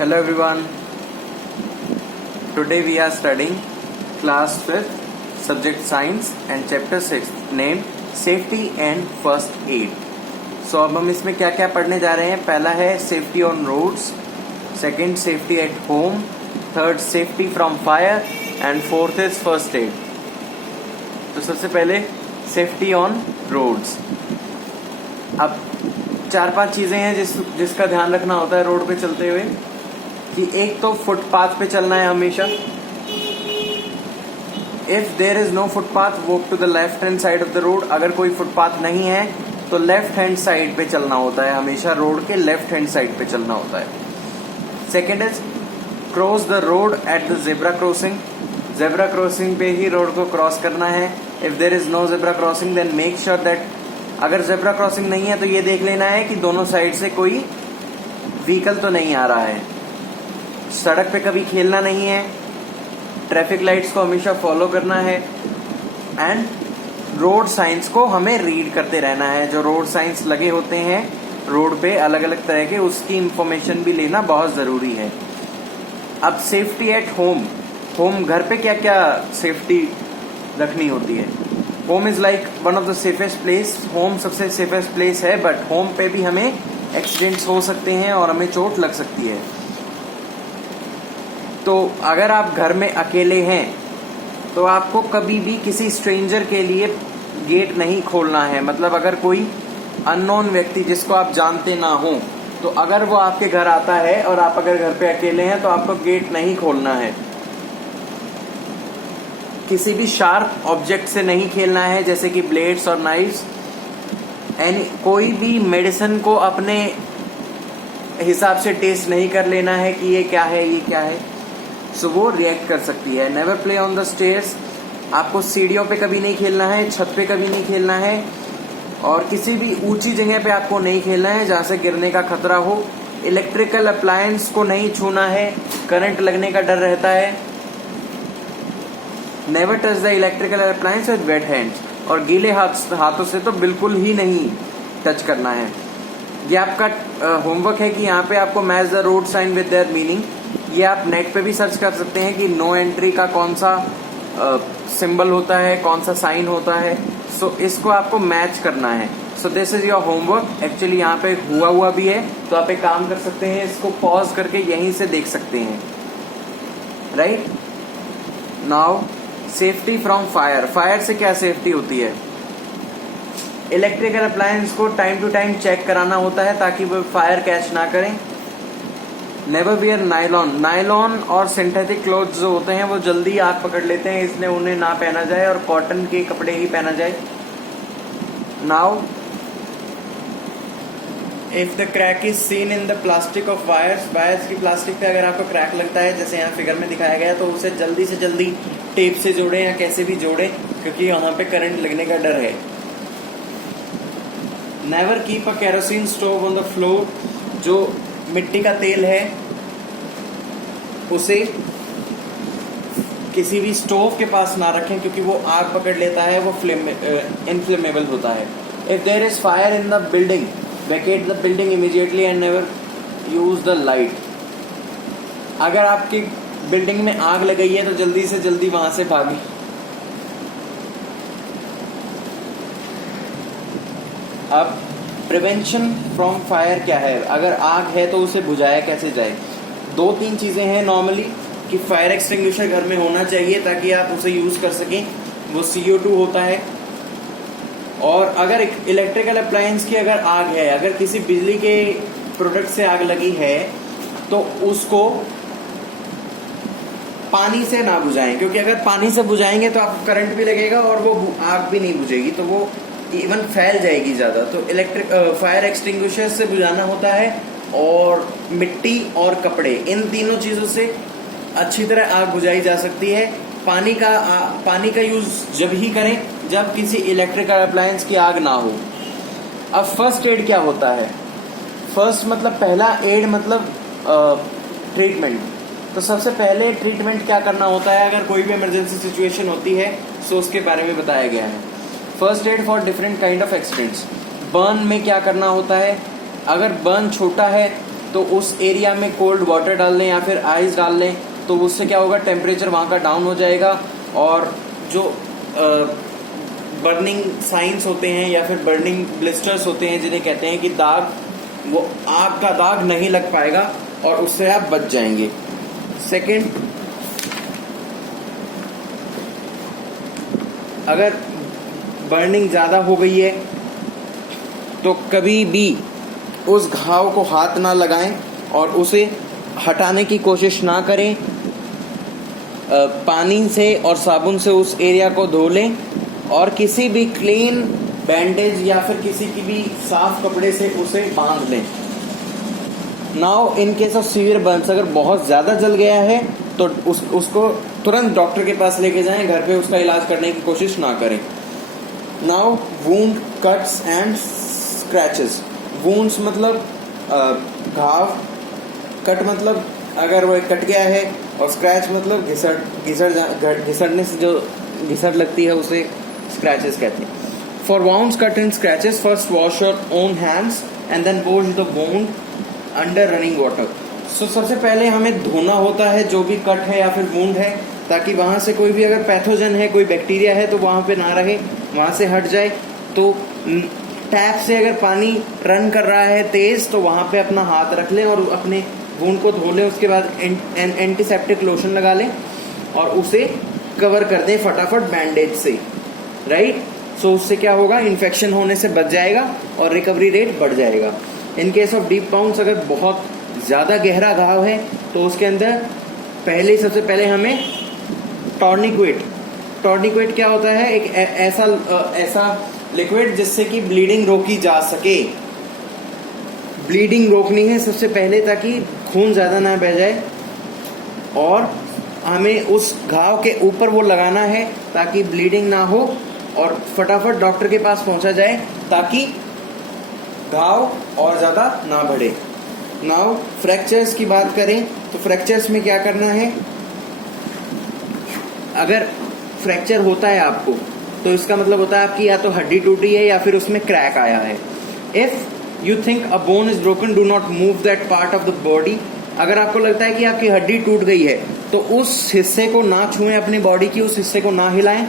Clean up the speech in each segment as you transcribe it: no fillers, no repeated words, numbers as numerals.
Hello everyone. Today we are studying class 5th, subject science and chapter 6 named safety and first aid. So अब हम इसमें क्या क्या पढ़ने जा रहे हैं. पहला है safety on roads, second safety at home, third safety from fire and fourth is first aid. तो सबसे पहले safety on roads. अब 4-5 चीजें हैं जिसका ध्यान रखना होता है रोड पे चलते हुए कि एक तो फुटपाथ पे चलना है हमेशा. If there is no footpath walk to the left hand side of the road. अगर कोई फुटपाथ नहीं है तो लेफ्ट हैंड साइड पे चलना होता है, हमेशा रोड के लेफ्ट हैंड साइड पे चलना होता है. Second is cross the road at the zebra crossing. Zebra crossing पे ही रोड को क्रॉस करना है. If there is no zebra crossing then make sure that, अगर जेब्रा क्रॉसिंग नहीं है तो ये देख लेना है कि दोनों साइड से कोई व्हीकल तो नहीं आ रहा है. सड़क पे कभी खेलना नहीं है. ट्रैफिक लाइट्स को हमेशा फॉलो करना है एंड रोड साइंस को हमें रीड करते रहना है. जो रोड साइंस लगे होते हैं रोड पे अलग अलग तरह के, उसकी इंफॉर्मेशन भी लेना बहुत जरूरी है. अब सेफ्टी एट होम. होम घर पे क्या क्या सेफ्टी रखनी होती है. Home is like one of the safest place. Home सबसे सेफेस्ट प्लेस है, बट होम पे भी हमें एक्सीडेंट्स हो सकते हैं और हमें चोट लग सकती है. तो अगर आप घर में अकेले हैं तो आपको कभी भी किसी स्ट्रेंजर के लिए गेट नहीं खोलना है. मतलब अगर कोई अननोन व्यक्ति जिसको आप जानते ना हो, तो अगर वो आपके घर आता है और आप अगर घर पे अकेले हैं तो आपको गेट नहीं खोलना है. किसी भी शार्प ऑब्जेक्ट से नहीं खेलना है, जैसे कि ब्लेड्स और नाइफ्स. कोई भी मेडिसिन को अपने हिसाब से टेस्ट नहीं कर लेना है कि ये क्या है ये क्या है. सो वो रिएक्ट कर सकती है. Never play on the stairs. आपको सीढ़ियों पे कभी नहीं खेलना है, छत पे कभी नहीं खेलना है और किसी भी ऊंची जगह पे आपको नहीं खेलना है जहां से गिरने का खतरा हो. इलेक्ट्रिकल अप्लायंस को नहीं छूना है, करंट लगने का डर रहता है. Never touch the electrical appliance with weight hands. और गीले हाथों से तो बिल्कुल ही नहीं टच करना है. ये आपका होमवर्क है कि यहाँ पे आपको match the road sign with their meaning. ये आप नेट पे भी सर्च कर सकते हैं कि नो एंट्री का कौन सा सिंबल होता है, कौन सा साइन होता है. सो इसको आपको मैच करना है. So this is your homework. Actually यहाँ पे हुआ भी है, तो आप एक काम कर सकते हैं, इसको पॉज करके यहीं से देख सकते हैं. Right now safety from fire. Fire से क्या सेफ्टी होती है. इलेक्ट्रिकल अप्लायंस को टाइम टू टाइम चेक कराना होता है ताकि वो फायर कैच ना करें. Never wear nylon. नायलॉन और सिंथेटिक क्लोथ्स जो होते हैं वो जल्दी आग पकड़ लेते हैं, इसलिए उन्हें ना पहना जाए और कॉटन के कपड़े ही पहना जाए. Now if the crack is seen in the plastic of wires की प्लास्टिक पे अगर आपको क्रैक लगता है जैसे यहाँ फिगर में दिखाया गया, तो उसे जल्दी से जल्दी टेप से जोड़ें या कैसे भी जोड़ें, क्योंकि यहाँ पे करंट लगने का डर है. Never keep a kerosene stove on the floor. जो मिट्टी का तेल है उसे किसी भी स्टोव के पास ना रखें, क्योंकि वो आग पकड़ लेता है, वो इनफ्लेमेबल होता है. If there is fire in the building vacate the building immediately and never use the light. अगर आपकी बिल्डिंग में आग लग गई है तो जल्दी से जल्दी वहां से भागे. अब प्रिवेंशन फ्रॉम फायर क्या है. अगर आग है तो उसे बुझाया कैसे जाए. 2-3 चीजें हैं नॉर्मली कि फायर एक्सटिंग्विशर घर में होना चाहिए ताकि आप उसे यूज कर सकें. वो CO2 होता है. और अगर इलेक्ट्रिकल अप्लायंस की अगर आग है, अगर किसी बिजली के प्रोडक्ट से आग लगी है तो उसको पानी से ना बुझाएं, क्योंकि अगर पानी से बुझाएंगे तो आपको करंट भी लगेगा और वो आग भी नहीं बुझेगी, तो वो इवन फैल जाएगी ज्यादा. तो फायर एक्सटिंग्विशर से बुझाना होता है और मिट्टी और कपड़े, इन तीनों चीजों से अच्छी तरह आग बुझाई जा सकती है. पानी का यूज जब ही करें जब किसी इलेक्ट्रिकल अप्लायंस की आग ना हो. अब फर्स्ट एड क्या होता है. फर्स्ट मतलब पहला, एड मतलब ट्रीटमेंट. तो सबसे पहले ट्रीटमेंट क्या करना होता है अगर कोई भी इमरजेंसी सिचुएशन होती है, सो उसके बारे में बताया गया है. First aid for different kind of accidents. Burn में क्या करना होता है. अगर बर्न छोटा है तो उस एरिया में कोल्ड वाटर डाल लें या फिर आइस डाल लें, तो उससे क्या होगा, टेम्परेचर वहाँ का डाउन हो जाएगा और जो बर्निंग साइंस होते हैं या फिर बर्निंग ब्लिस्टर्स होते हैं जिन्हें कहते हैं कि दाग, वो आग का दाग नहीं लग पाएगा और उससे आप बच जाएंगे। सेकंड, अगर बर्निंग ज़्यादा हो गई है तो कभी भी उस घाव को हाथ ना लगाएं और उसे हटाने की कोशिश ना करें। पानी से और साबुन से उस एरिया को धो लें और किसी भी क्लीन बैंडेज या फिर किसी की भी साफ कपड़े से उसे बांध लें। Now in case of severe Burns, अगर बहुत ज़्यादा जल गया है तो उसको तुरंत डॉक्टर के पास लेके जाएं, घर पे उसका इलाज करने की कोशिश ना करें। Now wound, cuts and scratches. Wounds मतलब घाव, कट मतलब अगर वो कट गया है, और स्क्रैच मतलब घिसड़ने से जो घिसड़ लगती है उसे स्क्रैचेस कहते हैं। For wounds, cut and scratches, first wash your own hands and then wash the wound under running water. So सबसे पहले हमें धोना होता है जो भी कट है या फिर वुंड है, ताकि वहां से कोई भी अगर पैथोजन है, कोई बैक्टीरिया है तो वहां पे ना रहे, वहां से हट जाए। तो टैप से अगर पानी रन कर रहा है तेज तो वहां पे अपना हाथ रख लें और अपने वुंड को धो लें। उसके बाद एंटीसेप्टिक लोशन लगा लें और उसे कवर कर दें फटाफट बैंडेज से, राइट। सो उससे क्या होगा, इन्फेक्शन होने से बच जाएगा और रिकवरी रेट बढ़ जाएगा। In case of deep bounds, अगर बहुत ज़्यादा गहरा घाव है तो उसके अंदर सबसे पहले हमें टॉर्निक्वेट क्या होता है, एक ऐसा लिक्विड जिससे कि ब्लीडिंग रोकी जा सके। ब्लीडिंग रोकनी है सबसे पहले ताकि खून ज़्यादा ना बह जाए, और हमें उस घाव के ऊपर वो लगाना है ताकि ब्लीडिंग ना हो और फटाफट डॉक्टर के पास पहुंचा जाए ताकि घाव और ज़्यादा ना बढ़े। नाउ फ्रैक्चर्स की बात करें तो फ्रैक्चर्स में क्या करना है, अगर फ्रैक्चर होता है आपको तो इसका मतलब होता है आपकी या तो हड्डी टूटी है या फिर उसमें क्रैक आया है। If you think a bone is broken, do not move that part of the body. अगर आपको लगता है कि आपकी हड्डी टूट गई है तो उस हिस्से को ना छुएं, अपनी बॉडी की उस हिस्से को ना हिलाएं।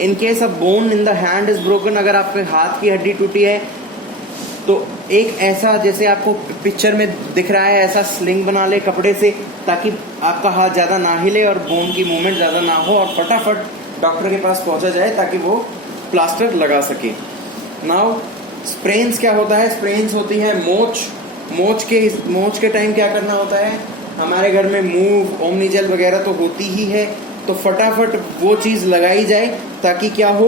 In case a bone in the hand is broken, अगर आपके हाथ की हड्डी टूटी है तो एक ऐसा, जैसे आपको पिक्चर में दिख रहा है, ऐसा स्लिंग बना ले कपड़े से ताकि आपका हाथ ज़्यादा ना हिले और बोन की मूवमेंट ज़्यादा ना हो और फटाफट डॉक्टर के पास पहुंचा जाए ताकि वो प्लास्टर लगा सके। नाउ स्प्रेन्स क्या होता है, स्प्रेन्स होती है मोच के टाइम क्या करना होता है, हमारे घर में मूव, ओमनीजेल वगैरह तो होती ही है, तो फटाफट वो चीज़ लगाई जाए ताकि क्या हो,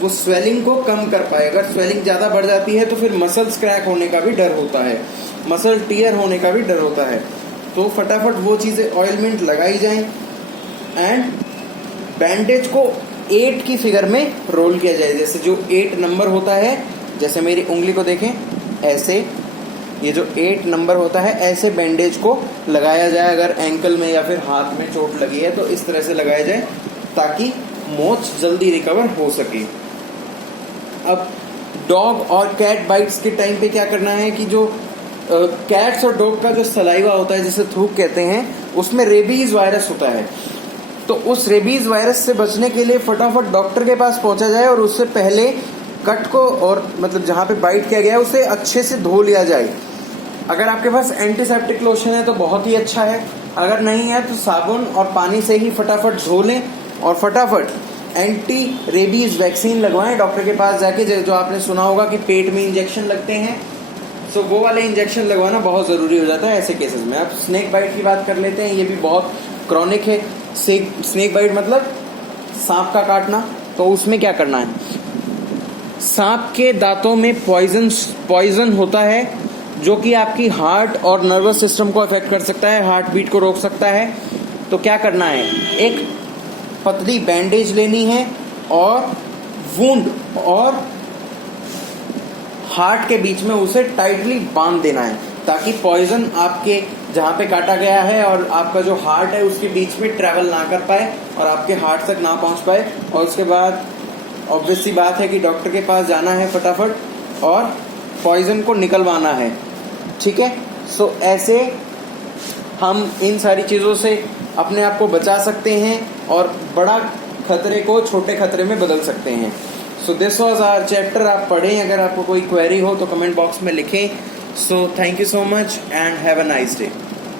वो स्वेलिंग को कम कर पाए। अगर स्वेलिंग ज़्यादा बढ़ जाती है तो फिर मसल्स क्रैक होने का भी डर होता है, मसल टियर होने का भी डर होता है। तो फटाफट वो चीज़ें ऑयलमेंट लगाई जाएं एंड बैंडेज को 8 की फिगर में रोल किया जाए। जैसे जो 8 नंबर होता है, जैसे मेरी उंगली को देखें ऐसे, ये जो 8 नंबर होता है ऐसे बैंडेज को लगाया जाए। अगर एंकल में या फिर हाथ में चोट लगी है तो इस तरह से लगाया जाए ताकि मोच जल्दी रिकवर हो सके। अब डॉग और कैट बाइट्स के टाइम पे क्या करना है कि जो कैट्स और डॉग का जो सलाइवा होता है जिसे थूक कहते हैं, उसमें रेबीज वायरस होता है। तो उस रेबीज वायरस से बचने के लिए फटाफट डॉक्टर के पास पहुंचा जाए और उससे पहले कट को और मतलब जहाँ पे बाइट किया गया है उसे अच्छे से धो लिया जाए। अगर आपके पास एंटीसेप्टिक लोशन है तो बहुत ही अच्छा है, अगर नहीं है तो साबुन और पानी से ही फटाफट धो लें और फटाफट एंटी रेबीज वैक्सीन लगवाएं डॉक्टर के पास जाके। जो आपने सुना होगा कि पेट में इंजेक्शन लगते हैं, सो वो वाले इंजेक्शन लगवाना बहुत ज़रूरी हो जाता है ऐसे केसेस में। अब स्नेक बाइट की बात कर लेते हैं, ये भी बहुत क्रॉनिक है। स्नेक बाइट मतलब सांप का काटना। तो उसमें क्या करना है, सांप के दांतों में पॉइजन होता है जो कि आपकी हार्ट और नर्वस सिस्टम को अफेक्ट कर सकता है, हार्ट बीट को रोक सकता है। तो क्या करना है, एक पतली बैंडेज लेनी है और वुंड और हार्ट के बीच में उसे टाइटली बांध देना है ताकि पॉइजन आपके जहाँ पे काटा गया है और आपका जो हार्ट है उसके बीच में ट्रैवल ना कर पाए और आपके हार्ट तक ना पहुँच पाए। और उसके बाद ऑब्वियस सी बात है कि डॉक्टर के पास जाना है फटाफट और पॉइजन को निकलवाना है, ठीक है। सो ऐसे हम इन सारी चीज़ों से अपने आप को बचा सकते हैं और बड़ा खतरे को छोटे खतरे में बदल सकते हैं। So this was our chapter. आप पढ़ें, अगर आपको कोई क्वेरी हो तो कमेंट बॉक्स में लिखें। So thank you so much and have a nice day.